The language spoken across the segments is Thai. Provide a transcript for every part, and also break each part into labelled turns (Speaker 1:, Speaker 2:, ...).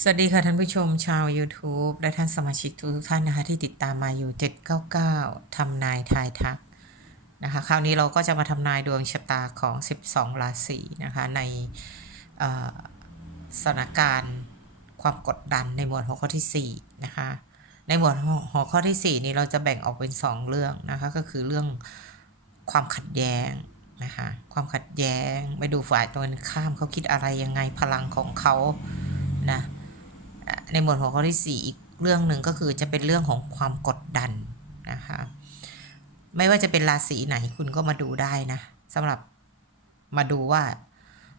Speaker 1: สวัสดีค่ะท่านผู้ชมชาว YouTube และท่านสมาชิกทุกท่านนะคะ ที่ติดตามมาอยู่ 799 ทำนายทายทักนะคะ คราวนี้เราก็จะมาทำนายดวงชะตาของ 12 ราศีนะคะ ในสถานการณ์ความกดดันในหมวดหัวข้อที่4นะคะ ในหมวดหัวข้อที่ 4 นี้เราจะแบ่งออกเป็น 2 เรื่องนะคะ ก็คือเรื่องความขัดแย้งนะคะความขัดแย้งไปดูฝ่ายตรงข้ามเขาคิดอะไรยังไงพลังของเขานะ ในหมวดหัวข้อที่ 4 อีกเรื่องหนึ่งก็คือจะเป็นเรื่องของความกดดันนะคะไม่ว่าจะเป็นราศีไหนคุณก็มาดูได้นะสำหรับมาดูว่า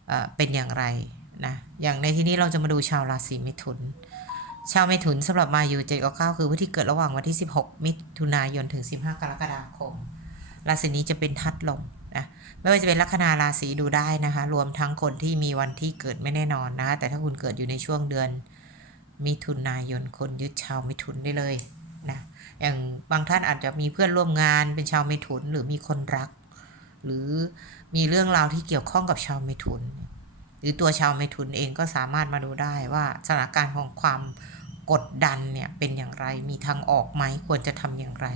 Speaker 1: เออเป็นอย่างไรนะอย่างในที่นี้เราจะมาดูชาวราศีมิถุน ชาวเมถุนสำหรับมาอยู่เจ็ดกับเก้าคือผู้ที่เกิดระหว่างวันที่ 16 มิถุนายนถึง 15 กรกฎาคม ราศีนี้จะเป็นทัดลมนะไม่ว่าจะเป็นลัคนาราศีดูได้นะคะ รวมทั้งคนที่มีวันที่เกิดไม่แน่นอนนะคะแต่ถ้าคุณเกิดอยู่ในช่วงเดือน มิถุนายนคนยึดชาวมิถุนได้เลยนะอย่างบางท่านอาจจะมีเพื่อนร่วมงานเป็นชาวมิถุนหรือมีคนรัก หรือมีเรื่องราวที่เกี่ยวข้องกับชาวมิถุน หรือตัวชาวมิถุนเองก็สามารถมาดูได้ว่าสถานการณ์ของความกดดันเนี่ยเป็นอย่างไรมีทางออกไหมควรจะทำอย่างไร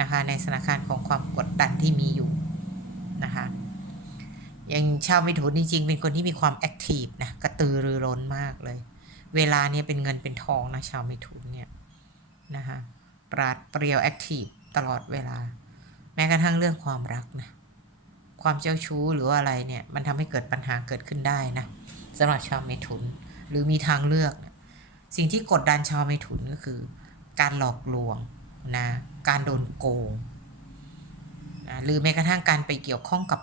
Speaker 1: นะคะในสถานการณ์ของความกดดันที่มีอยู่นะคะอย่างชาวมิถุนจริงๆเป็นคนที่มีความแอคทีฟนะกระตือรือร้นมากเลย เวลาเนี่ยเป็นเงินเป็นทองนะชาวเมถุนเนี่ยนะคะปราดเปรียวแอคทีฟตลอดเวลา แม้กระทั่งเรื่องความรักนะความเจ้าชู้หรือว่าอะไรเนี่ยมันทำให้เกิดปัญหาเกิดขึ้นได้นะสำหรับชาวเมถุนหรือมีทางเลือก สิ่งที่กดดันชาวเมถุนก็คือ การหลอกลวงนะการโดนโกงนะหรือแม้กระทั่งการไปเกี่ยวข้องกับ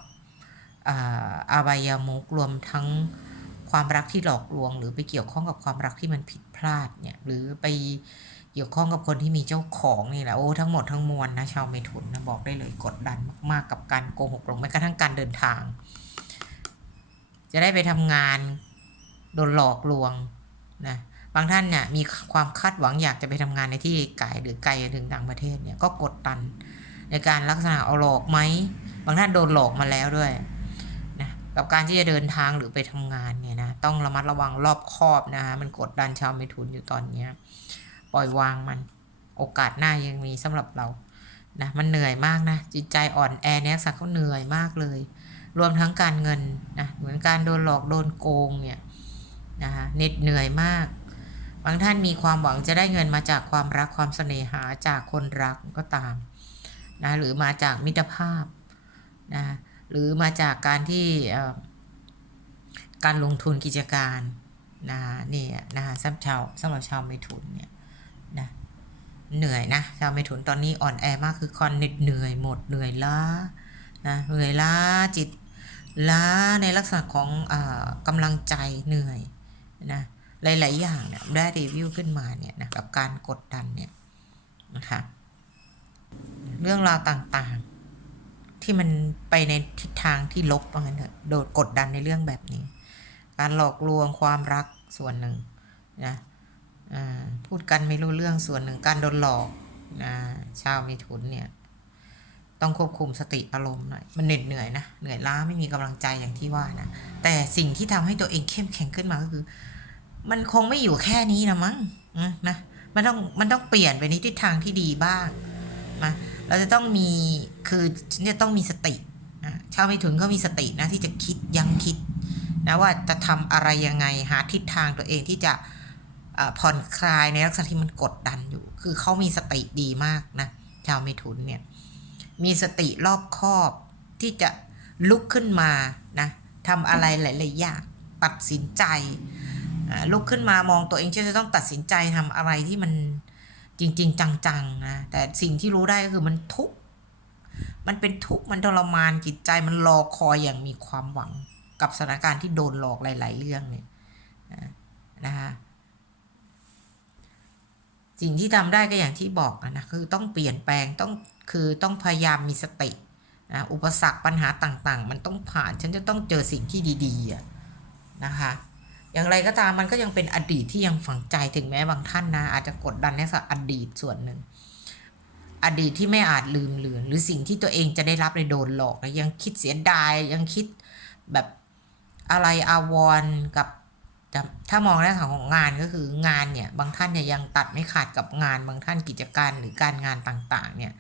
Speaker 1: อาอาบายามุกรวมทั้ง ความรักที่หลอกลวง หรือไปเกี่ยวข้องกับความรักที่มันผิดพลาดเนี่ย หรือไปเกี่ยวข้องกับคนที่มีเจ้าของนี่แหละโอ้ทั้งหมดทั้งมวลนะชาวเมถุนนะบอกได้เลยกดดันมากๆ กับการโกหกลงแม้กระทั่งการเดินทาง จะได้ไปทำงานโดนหลอกลวงนะบางท่านเนี่ยมีความคาดหวังอยากจะไปทำงานในที่ไกลหรือไกลถึงต่างประเทศเนี่ยก็กดดันในการลักษณะเอาหลอกไหมบางท่านโดนหลอกมาแล้วด้วย กับการที่จะเดินทางหรือไปทำงานเนี่ยนะ ต้องระมัดระวังรอบคอบนะคะมันกดดันชาวเมถุนอยู่ตอนเนี้ยปล่อยวางมัน โอกาสหน้ายังมีสำหรับเรานะมันเหนื่อยมากนะ จิตใจอ่อนแอเนี่ยสักเขาเหนื่อยมากเลย รวมทั้งการเงินนะเหมือนการโดนหลอกโดนโกงเนี่ยนะคะเหน็ดเหนื่อยมาก บางท่านมีความหวังจะได้เงินมาจากความรักความเสน่หาจากคนรักก็ตามนะหรือมาจากมิตรภาพนะ หรือมาจากการที่การลงทุนกิจการนะนี่นะคะสำหรับชาวสำหรับชาวเมถุนเนี่ยนะเหนื่อยนะชาวเมถุนตอนนี้อ่อนแอมากคือคอนเหน็ดเหนื่อยหมดเหนื่อยล้านะเหนื่อยล้าจิตล้าในลักษณะของอกำลังใจเหนื่อยนะหลาย ๆ อย่างเนี่ยได้รีวิวขึ้นมาเนี่ยนะกับการกดดันเนี่ยนะคะเรื่องราวต่าง ๆ ที่มันไปในทิศทางที่ลบว่างั้นเถอะโดดกดดันในเรื่องแบบนี้ การหลอกลวงความรักส่วนหนึ่งนะพูดกันไม่รู้เรื่องส่วนหนึ่งการโดนหลอกนะชาวมิถุนเนี่ย ต้องควบคุมสติอารมณ์หน่อยมันเหน็ดเหนื่อยนะเหนื่อยล้าไม่มีกำลังใจอย่างที่ว่านะแต่สิ่งที่ทำให้ตัวเองเข้มแข็งขึ้นมาก็คือ มันคงไม่อยู่แค่นี้นะมั้งนะมันต้องมันต้องเปลี่ยนไปในทิศทางที่ดีบ้าง นะเราจะต้องมีคือจะต้องมีสตินะชาวม่ถึงเขามีสตินะที่จะคิดยังคิดนะว่าจะทำอะไรยังไงหาทิศทางตัวเองที่จะผ่อนคลายในลักษณะที่มันกดดันอยู่ คือเขามีสติดีมากนะชาวเมถุนเนี่ยมีสติรอบคอบที่จะลุกขึ้นมานะทำอะไรหลายๆอย่างตัดสินใจลุกขึ้นมามองตัวเองจะต้องตัดสินใจทำอะไรที่มัน จริง ๆ จังๆนะแต่สิ่งที่รู้ได้ก็คือมันทุกข์มันเป็นทุกข์มันทรมานจิตใจมันรอคอยอย่างมีความหวังกับสถานการณ์ที่โดนหลอกหลาย ๆ เรื่องเนี่ยนะคะสิ่งที่ทำได้ก็อย่างที่บอกนะคือต้องเปลี่ยนแปลงต้องคือต้องพยายามมีสตินะอุปสรรคปัญหาต่าง ๆ มันต้องผ่าน ฉันจะต้องเจอสิ่งที่ดีๆนะคะ อย่างไรก็ตามมันก็ยังเป็นอดีตที่ยังฝังใจถึงแม้บางท่านนะ อาจจะกดดันในสักอดีตส่วนหนึ่ง อดีตที่ไม่อาจลืมเลือน หรือสิ่งที่ตัวเองจะได้รับในโดนหลอกยังคิดเสียดายยังคิดแบบอะไรอาวรกับถ้ามองในทางของงานก็คืองานเนี่ย บางท่านเนี่ยยังตัดไม่ขาดกับงาน บางท่านกิจการหรือการงานต่าง ๆ เนี่ย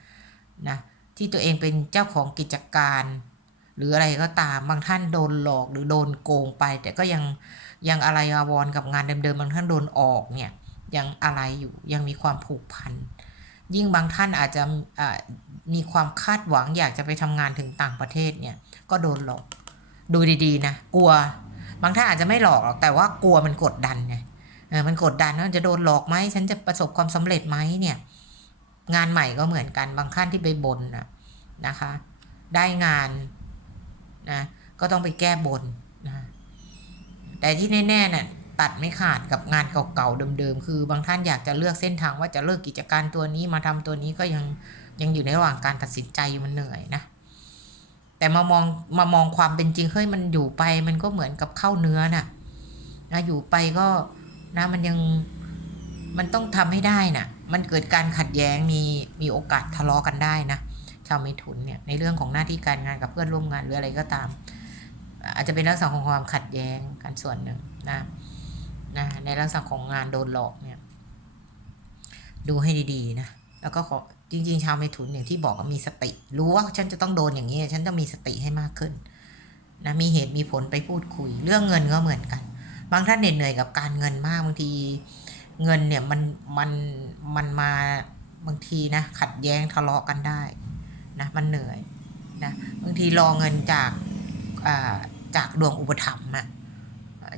Speaker 1: นะที่ตัวเองเป็นเจ้าของกิจการ หรืออะไรก็ตามบางท่านโดนหลอกหรือโดนโกงไป แต่ก็ยัง ยังอะไรอาวรณ์กับงานเดิมๆบางท่านโดนออกเนี่ยยังอะไรอยู่ยังมีความผูกพัน ยิ่งบางท่านอาจจะอ่ามีความคาดหวังอยากจะไปทำงานถึงต่างประเทศเนี่ยก็โดนหลอกดูดีๆนะกลัว บางท่านอาจจะไม่หลอกหรอกแต่ว่ากลัวมันกดดันไงเออมันกดดันว่าจะโดนหลอกไหมฉันจะประสบความสำเร็จไหมเนี่ย งานใหม่ก็เหมือนกันบางท่านที่ไปบนนะนะคะ ได้งานนะก็ต้องไปแก้บน แต่ที่แน่ๆน่ะตัดไม่ขาดกับงานเก่าๆเดิมๆ คือบางท่านอยากจะเลือกเส้นทางว่าจะเลิกกิจการตัวนี้มาทำตัวนี้ก็ยังยังอยู่ในระหว่างการตัดสินใจมันเหนื่อยนะ แต่มามองมามองความเป็นจริงเฮ้ยมันอยู่ไปมันก็เหมือนกับเข้าเนื้อน่ะนะอยู่ไปก็นะมันยังมันต้องทำให้ได้น่ะ มันเกิดการขัดแย้งมีมีโอกาสทะเลาะกันได้นะชาวเมถุนเนี่ยในเรื่องของหน้าที่การงานกับเพื่อนร่วมงานหรืออะไรก็ตาม อาจจะเป็นลักษณะของความขัดแย้งกันส่วนหนึ่งนะนะในลักษณะของงานโดนหลอกเนี่ย ดูให้ดีๆนะแล้วก็ขอจริง ๆ ชาวเมถุนอย่างที่บอกมีสติ รู้ว่าฉันจะต้องโดนอย่างนี้ ฉันต้องมีสติให้มากขึ้นนะมีเหตุมีผลไปพูดคุย เรื่องเงินก็เหมือนกัน บางท่านเหน็ดเหนื่อยกับการเงินมากบางทีเงินเนี่ยมันมันมันมาบางทีนะขัดแย้งทะเลาะกันได้นะมันเหนื่อยนะบางทีรอเงินจากอ่า จากดวงอุปถัมภ์อะ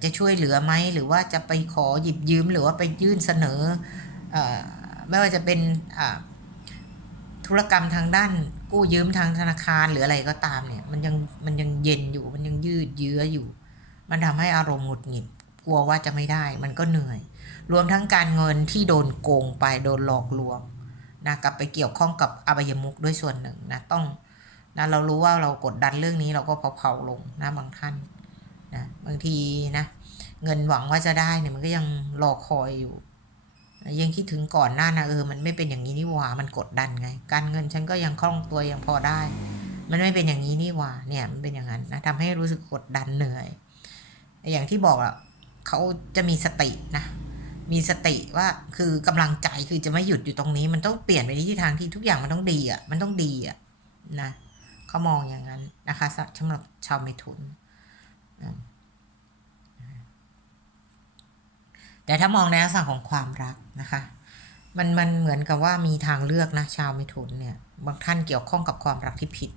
Speaker 1: จะช่วยเหลือไหมหรือว่าจะไปขอหยิบยืมหรือว่าไปยื่นเสนออไม่ว่าจะเป็นธุรกรรมทางด้านกู้ยืมทางธนาคารหรืออะไรก็ตามเนี่ย มันยังมันยังเย็นอยู่มันยังยืดเยื้ออยู่ มันทำให้อารมณ์หงุดหงิดกลัวว่าจะไม่ได้ มันก็เหนื่อย รวมทั้งการเงินที่โดนโกงไปโดนหลอกลวงนะกลับไปเกี่ยวข้องกับอบายมุกด้วยส่วนหนึ่งนะต้อง นะเรารู้ว่าเรากดดันเรื่องนี้เราก็เผาๆลงนะบางท่านนะบางทีนะเงินหวังว่าจะได้เนี่ยมันก็ยังรอคอยอยู่ยังคิดถึงก่อนหน้านะเออมันไม่เป็นอย่างนี้นี่หว่ามันกดดันไง การเงินฉันก็ยังคล่องตัวยังพอได้ มันไม่เป็นอย่างนี้นี่หว่าเนี่ยมันเป็นอย่างนั้นนะทำให้รู้สึกกดดันเหนื่อย อย่างที่บอกอะเขาจะมีสตินะมีสติว่าคือกำลังใจคือจะไม่หยุดอยู่ตรงนี้ มันต้องเปลี่ยนไปในทิศทางที่ทุกอย่างมันต้องดีอะมันต้องดีอะนะ เขามองอย่างนั้นนะคะสำหรับชาวเมถุน แต่ถ้ามองในลักษณะของความรักนะคะ มันมันเหมือนกับว่ามีทางเลือกนะชาวมิถุนเนี่ยบางท่านเกี่ยวข้องกับความรักที่ผิด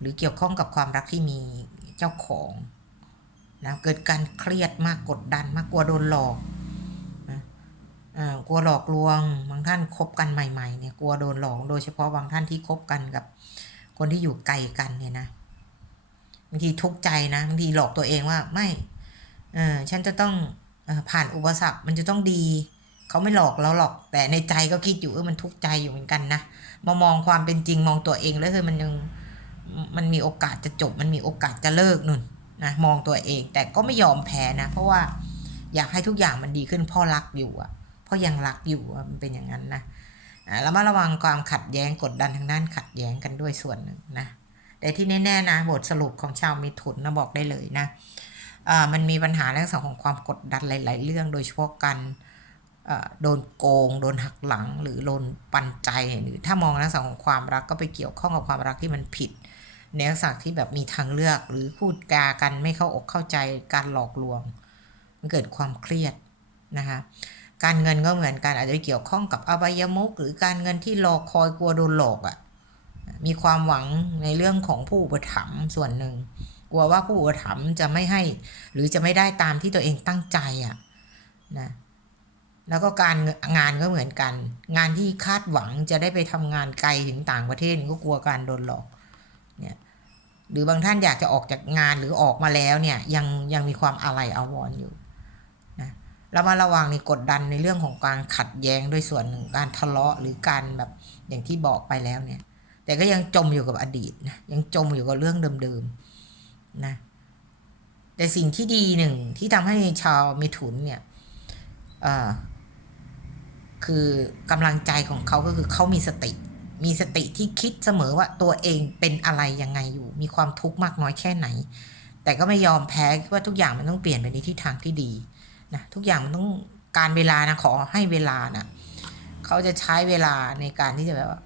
Speaker 1: หรือเกี่ยวข้องกับความรักที่มีเจ้าของนะเกิดการเครียดมากกดดันมากกลัวโดนหลอกอ่ากลัวหลอกลวง บางท่านคบกันใหม่ๆเนี่ยกลัวโดนหลอกโดยเฉพาะบางท่านที่คบกันกับ คนที่อยู่ไกลกันเนี่ยนะบางทีทุกข์ใจนะบางทีหลอกตัวเองว่าไม่เออฉันจะต้องออผ่านอุปสรรคมันจะต้องดีเขาไม่หลอกเราหรอกแต่ในใจก็คิดอยู่เออมันทุกข์ใจอยู่เหมือนกันนะมามองความเป็นจริงมองตัวเองแล้วเฮ้ยมันยังมันมีโอกาสจะจบ มันมีโอกาสจะเลิกนุ่นนะมองตัวเอง แต่ก็ไม่ยอมแพ้นะ เพราะว่าอยากให้ทุกอย่างมันดีขึ้นพ่อรักอยู่อะเพราะยังรักอยู่อะมันเป็นอย่างนั้นนะ อ่าแล้วมาระวังความขัดแย้งกดดันทางด้านขัดแย้งกันด้วยส่วนหนึ่งนะแต่ที่แน่ๆนะบทสรุปของชาวมิถุนนะบอกได้เลยนะมันมีปัญหาเรื่องของความกดดันหลาย ๆ เรื่องโดยเฉพาะการโดนโกง โดนหักหลัง หรือโดนปันใจหรือถ้ามองในลักษณะของความรักก็ไปเกี่ยวข้องกับความรักที่มันผิดในลักษณะที่แบบมีทางเลือกหรือพูดกากันไม่เข้าอกเข้าใจการหลอกลวง มันเกิดความเครียดนะคะ การเงินก็เหมือนกันอาจจะเกี่ยวข้องกับอบายมุกหรือการเงินที่รอคอยกลัวโดนหลอกอะ่ะมีความหวังในเรื่องของผู้อุปถัมภ์ส่วนหนึ่ง กลัวว่าผู้อุปถัมภ์จะไม่ให้ หรือจะไม่ได้ตามที่ตัวเองตั้งใจอะ่ะนะแล้วก็การงานก็เหมือนกัน งานที่คาดหวังจะได้ไปทำงานไกลถึงต่างประเทศก็กลัวการโดนหลอกเนี่ยหรือบางท่านอยากจะออกจากงานหรือออกมาแล้วเนี่ยยังยังมีความอะไรอาวรณ์อยู่ แล้วมาระวังในกดดันในเรื่องของการขัดแย้งด้วยส่วนหนึ่งการทะเลาะหรือการแบบอย่างที่บอกไปแล้วเนี่ย แต่ก็ยังจมอยู่กับอดีตนะยังจมอยู่กับเรื่องเดิมๆนะแต่สิ่งที่ดีหนึ่งที่ทำให้ชาวมิถุนเนี่ยคือกำลังใจของเขาก็คือเขามีสติ มีสติที่คิดเสมอว่าตัวเองเป็นอะไรยังไงอยู่ มีความทุกข์มากน้อยแค่ไหน แต่ก็ไม่ยอมแพ้ว่าทุกอย่างมันต้องเปลี่ยนไปในทิศทางที่ดี นะทุกอย่างมันต้องการเวลานะขอให้เวลานะเขาจะใช้เวลาในการที่จะแบบว่า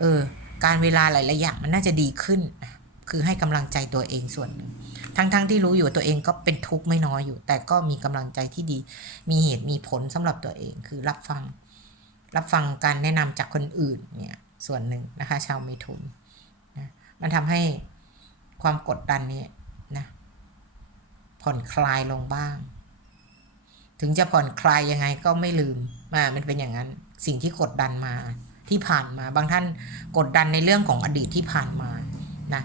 Speaker 1: เออ การเวลาหลายๆอย่างมันน่าจะดีขึ้นนะคือให้กำลังใจตัวเองส่วนหนึ่งทั้งๆที่รู้อยู่ตัวเองก็เป็นทุกข์ไม่น้อยอยู่ แต่ก็มีกำลังใจที่ดี มีเหตุมีผลสำหรับตัวเอง คือรับฟัง รับฟังการแนะนำจากคนอื่นเนี่ยส่วนหนึ่งนะคะ ชาวเมถุนนะมันทำให้ความกดดันนี่ยนะผ่อนคลายลงบ้าง ถึงจะผ่อนคลายยังไงก็ไม่ลืมมามันเป็นอย่างนั้นสิ่งที่กดดันมาที่ผ่านมา บางท่านกดดันในเรื่องของอดีตที่ผ่านมานะ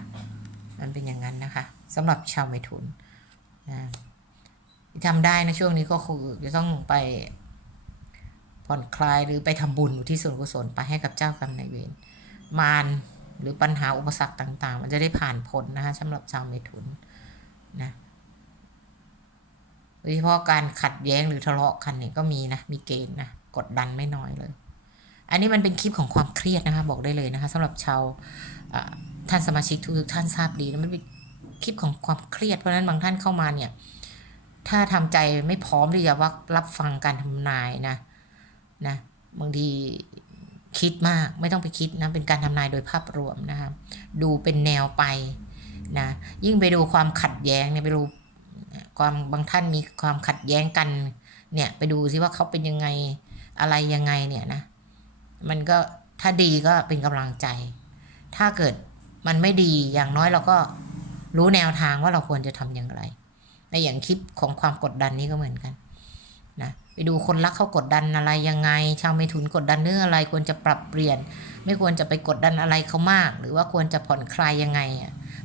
Speaker 1: มันเป็นอย่างนั้นนะคะสำหรับชาวเมถุนนะที่ทำได้นะช่วงนี้ก็คือจะต้องไปผ่อนคลายหรือไปทำบุญอุที่ส่วนกุศลไปให้กับเจ้ากรรมนายเวรมารหรือปัญหาอุปสรรคต่าง ๆ มันจะได้ผ่านพ้นนะคะสำหรับชาวเมถุนนะ โดยเฉพาะการขัดแย้งหรือทะเลาะกันเนี่ยก็มีนะมีเกณฑ์นะกดดันไม่น้อยเลย อันนี้มันเป็นคลิปของความเครียดนะคะ บอกได้เลยนะคะสำหรับชาวท่านสมาชิกทุกท่านทราบดีนะมันเป็นคลิปของความเครียดเพราะฉะนั้นบางท่านเข้ามาเนี่ย ถ้าทำใจไม่พร้อมที่จะว่ารับฟังการทำนายนะนะบางทีคิดมากไม่ต้องไปคิดนะเป็นการทำนายโดยภาพรวมนะคะดูเป็นแนวไปนะยิ่งไปดูความขัดแย้งเนี่ยไปดู ความบางท่านมีความขัดแย้งกัน เนี่ยไปดูซิว่าเขาเป็นยังไงอะไรยังไงเนี่ยนะ มันก็ถ้าดีก็เป็นกำลังใจ ถ้าเกิดมันไม่ดีอย่างน้อยเราก็รู้แนวทางว่าเราควรจะทำอย่างไร ในอย่างคลิปของความกดดันนี้ก็เหมือนกันนะไปดูคนรักเขากดดันอะไรยังไง ชาวเมถุนกดดันเรื่องอะไรควรจะปรับเปลี่ยน ไม่ควรจะไปกดดันอะไรเขามาก หรือว่าควรจะผ่อนคลายยังไง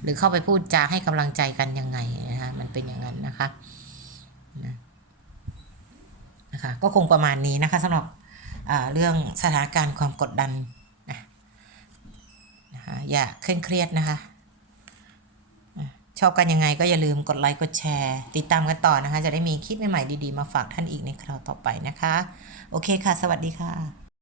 Speaker 1: หรือเข้าไปพูดจาให้กำลังใจกันยังไงนะ เป็นอย่างนั้นนะคะนะคะ ก็คงประมาณนี้นะคะสำหรับเรื่องสถานการณ์ความกดดันนะคะอย่าเคร่งเครียดนะคะอะชอบกันยังไงก็อย่าลืมกดไลค์กดแชร์ ติดตามกันต่อนะคะ จะได้มีคลิปใหม่ๆดีๆ มาฝากท่านอีกในคราวต่อไปนะคะ โอเคค่ะ สวัสดีค่ะ